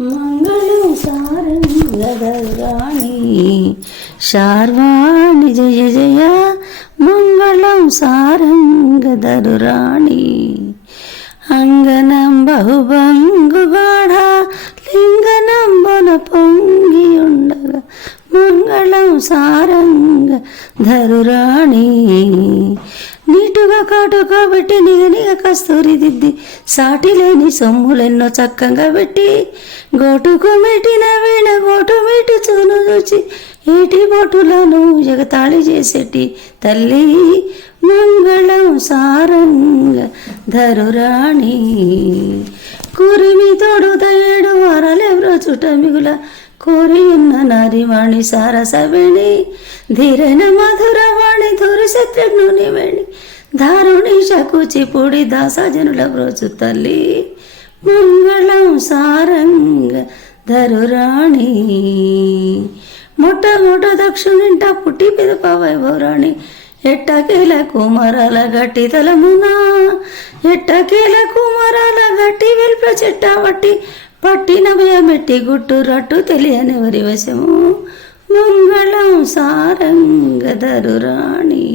మంగళం సారంగధరాణి శార్వాణి జయ జయ మంగళం సారంగధరురాణి అంగనం బహుభంగుగాఢ లింగనంబున పొంగి ఉండగా మంగళం సారంగ ధరురాణి నీటుగా కాటుగా పెట్టి నిగనిగ కస్తూరి దిద్ది సాటి లేని సొమ్ములెన్నో చక్కగా పెట్టి గోటుకు మెట్టిన వీణ గోటు మెట్టి చూను చూచి ఏటి బొటులను ఎగతాళి చేసేటి తల్లి మంగళం సారంగ ధరురాణి కురిమి తోడు తేడు వారాలెవరో చుట మిగుల కోరి ఉన్న నారివాణి సారసవేణి ధీరైన మధురవాణి ధూరి శత్రుఘ్నుని వేణి దారుణి శకుచిపూడి దాసజనుల బ్రోచు తల్లి మంగళం సారంగ ధరురాణి మొట్ట దక్షిణింట పుట్టి పిదప వైభవరాణి ఎట్టకేల కుమారాల గట్టి తలమునా ఎట్టకేల కుమారాల గట్టి వెల్ప చెట్ట వట్టి పట్టిన భయమెట్టి గుట్టు రట్టు తెలియని వరి వశము మంగళం సారంగ ధరురాణి.